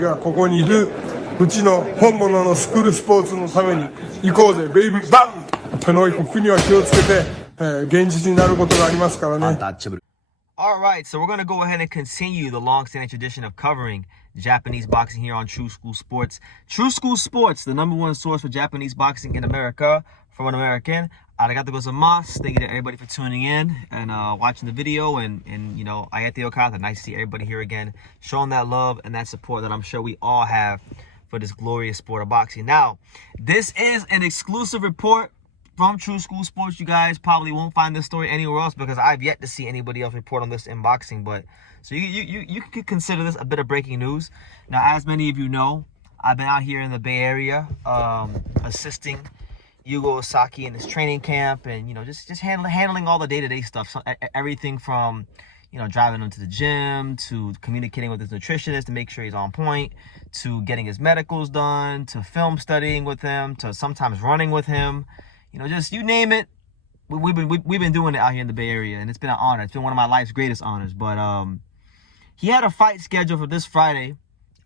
がここにいるうちの本物のスクールスポーツのために行こうぜベイビーバンこの国は気をつけて、現実になることがありますからね。Alright, so we're going to go ahead and continue the long-standing tradition of covering Japanese boxing here on True School Sports. True School Sports, the #1 source for Japanese boxing in America from an American. Arigatou gozaimasu. Thank you to everybody for tuning in and watching the video. And you know, ayate okata. Nice to see everybody here again, showing that love and that support that I'm sure we all have for this glorious sport of boxing. Now, this is an exclusive report from True School Sports. You guys probably won't find this story anywhere else because I've yet to see anybody else report on this in boxing. But so you could consider this a bit of breaking news. Now, as many of you know, I've been out here in the Bay Area assisting Yuga Ozaki in his training camp, and you know, just handling all the day-to-day stuff. So everything from, you know, driving him to the gym, to communicating with his nutritionist to make sure he's on point, to getting his medicals done, to film studying with him, to sometimes running with him. You know, just you name it, we've been doing it out here in the Bay Area, and it's been an honor. It's been one of my life's greatest honors. But he had a fight scheduled for this Friday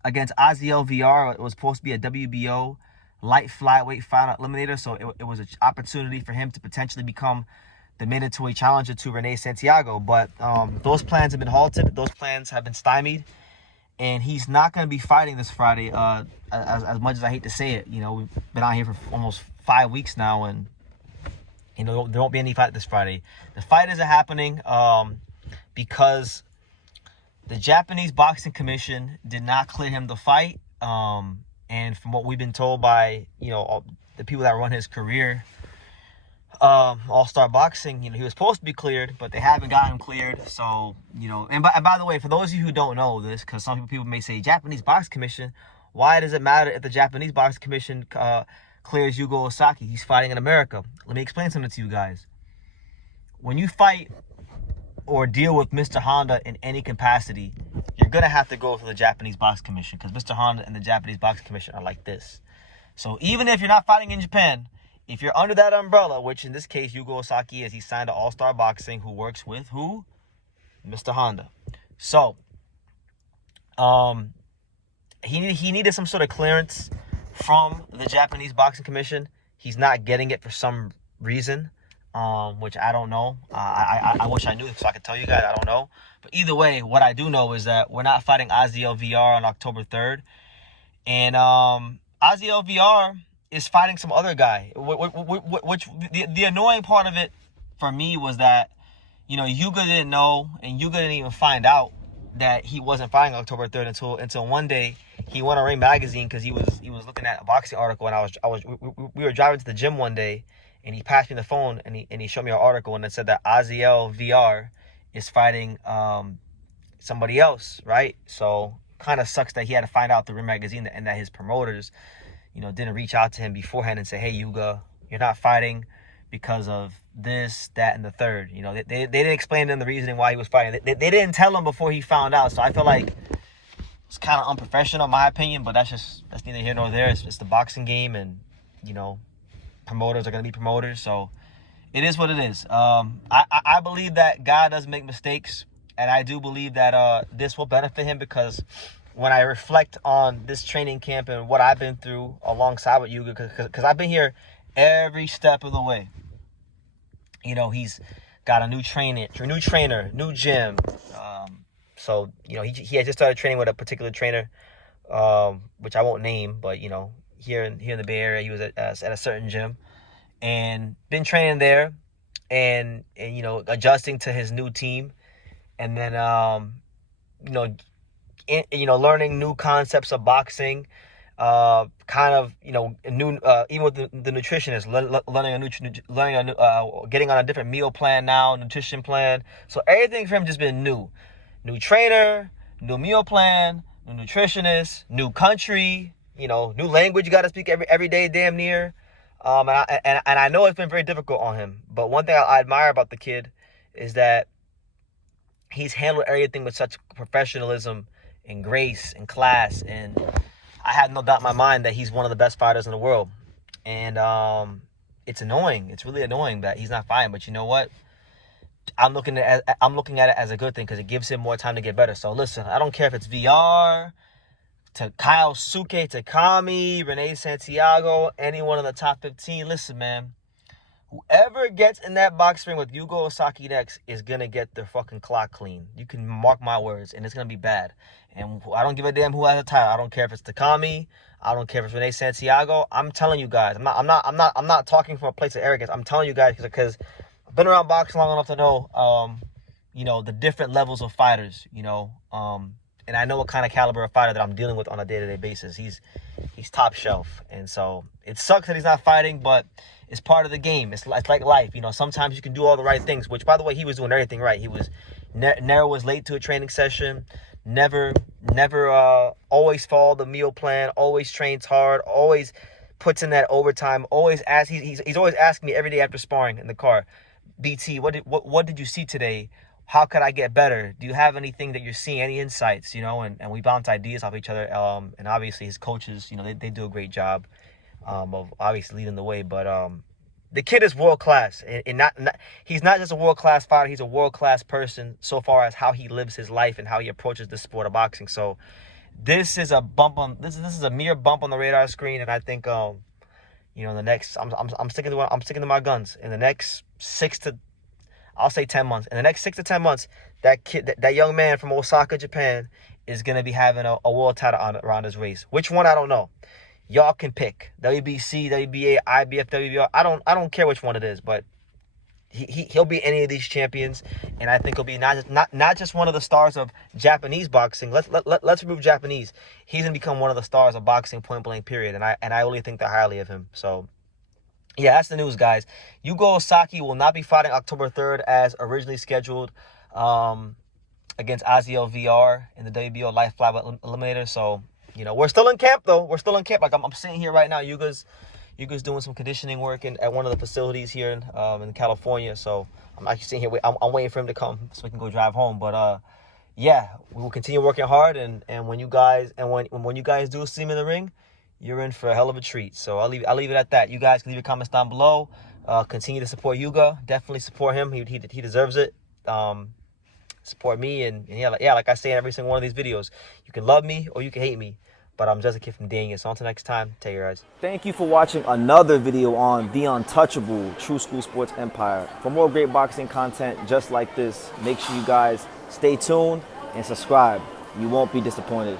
against Azael Villar. It was supposed to be a WBO light flyweight fight eliminator, so it was an opportunity for him to potentially become the mandatory challenger to Rene Santiago. But those plans have been halted. Those plans have been stymied, and he's not going to be fighting this Friday. As much as I hate to say it, you know, we've been out here for almost 5 weeks now, and you know, there won't be any fight this Friday. The fight isn't happening because the Japanese Boxing Commission did not clear him to fight. And from what we've been told by, you know, the people that run his career, All-Star Boxing, you know, he was supposed to be cleared, but they haven't got him cleared. So, you know, and by the way, for those of you who don't know this, because some people may say, Japanese Boxing Commission, why does it matter if the Japanese Boxing Commission clears Yuga Ozaki? He's fighting in America. Let me explain something to you guys. When you fight or deal with Mr. Honda in any capacity, you're going to have to go through the Japanese Boxing Commission, because Mr. Honda and the Japanese Boxing Commission are like this. So even if you're not fighting in Japan, if you're under that umbrella, which in this case Yuga Ozaki is, he signed to All-Star Boxing, who works with who? Mr. Honda. So he needed some sort of clearance from the Japanese Boxing Commission. He's not getting it for some reason, which I don't know. I wish I knew so I could tell you guys. I don't know. But either way, what I do know is that we're not fighting Azael Villar on October 3rd. And Azael Villar is fighting some other guy. Which the annoying part of it for me was that, you know, Yuga didn't know, and Yuga didn't even find out that he wasn't fighting October 3rd until one day he went on Ring Magazine, because he was looking at a boxing article, and we were driving to the gym one day, and he passed me the phone, and he showed me an article, and it said that Azael Villar is fighting somebody else, right? So kind of sucks that he had to find out through Ring Magazine, and that his promoters, you know, didn't reach out to him beforehand and say, hey, Yuga, you're not fighting because of this, that, and the third. You know, they didn't explain to him the reasoning why he was fighting. They didn't tell him before he found out. So I feel like it's kind of unprofessional, in my opinion, but that's neither here nor there. It's the boxing game, and, you know, promoters are going to be promoters. So it is what it is. I believe that God does make mistakes, and I do believe that this will benefit him, because when I reflect on this training camp and what I've been through alongside with Yuga, because I've been here every step of the way. You know, he's got a new trainer, new gym. So, you know, he had just started training with a particular trainer, which I won't name, but, you know, here in the Bay Area, he was at a certain gym, and been training there, and you know, adjusting to his new team, and then you know, learning new concepts of boxing, kind of, you know, new, even with the nutritionist, getting on a different meal plan now, nutrition plan. So everything for him just been new trainer, new meal plan, new nutritionist, new country, you know, new language you got to speak every day, damn near. And I know it's been very difficult on him, but one thing I admire about the kid is that he's handled everything with such professionalism and grace and class, and I have no doubt in my mind that he's one of the best fighters in the world. And it's annoying. It's really annoying that he's not fighting. But you know what? I'm looking at it as a good thing, because it gives him more time to get better. So listen, I don't care if it's VR, to Kyle Suke, Takami, Renee Santiago, anyone in the top 15. Listen, man. Whoever gets in that box ring with Yuga Ozaki next is going to get their fucking clock clean. You can mark my words, and it's going to be bad. And I don't give a damn who has a title. I don't care if it's Takami. I don't care if it's Renee Santiago. I'm telling you guys. I'm not talking from a place of arrogance. I'm telling you guys because I've been around boxing long enough to know, you know, the different levels of fighters, you know. And I know what kind of caliber of fighter that I'm dealing with on a day-to-day basis. He's top shelf. And so it sucks that he's not fighting, but it's part of the game. It's like life. You know, sometimes you can do all the right things, which, by the way, he was doing everything right. He was never was late to a training session, never always followed the meal plan, always trains hard, always puts in that overtime, always asks. He's always asking me every day after sparring in the car, BT, what did you see today? How could I get better? Do you have anything that you're seeing, any insights, you know? And we bounce ideas off each other. And obviously his coaches, you know, they do a great job of obviously leading the way. But the kid is world-class. And he's not just a world-class fighter. He's a world-class person so far as how he lives his life and how he approaches the sport of boxing. So this is a this is a mere bump on the radar screen. And I think, you know, the next, I'm sticking to my guns. In the next 10 months. In the next 6 to 10 months, that young man from Osaka, Japan, is going to be having a world title around his waist. Which one, I don't know. Y'all can pick. WBC, WBA, IBF, WBO. I don't care which one it is, but he'll be any of these champions, and I think he'll be not just one of the stars of Japanese boxing. Let's remove Japanese. He's going to become one of the stars of boxing, point blank, period. And I really think that highly of him. So yeah, that's the news, guys. Yuga Ozaki will not be fighting October 3rd as originally scheduled against Azael Villar in the WBO light flyweight eliminator. So, you know, we're still in camp, though. We're still in camp. Like, I'm sitting here right now. Yuga's doing some conditioning work at one of the facilities here in California. So I'm actually sitting here. I'm waiting for him to come so we can go drive home. But, yeah, we will continue working hard. And when you guys do see him in the ring, you're in for a hell of a treat. So I'll leave it at that. You guys can leave your comments down below. Continue to support Yuga. Definitely support him. He deserves it. Support me. And yeah, like I say in every single one of these videos, you can love me or you can hate me. But I'm just a kid from Daniel. So until next time, take care, guys. Thank you for watching another video on the untouchable True School Sports Empire. For more great boxing content just like this, make sure you guys stay tuned and subscribe. You won't be disappointed.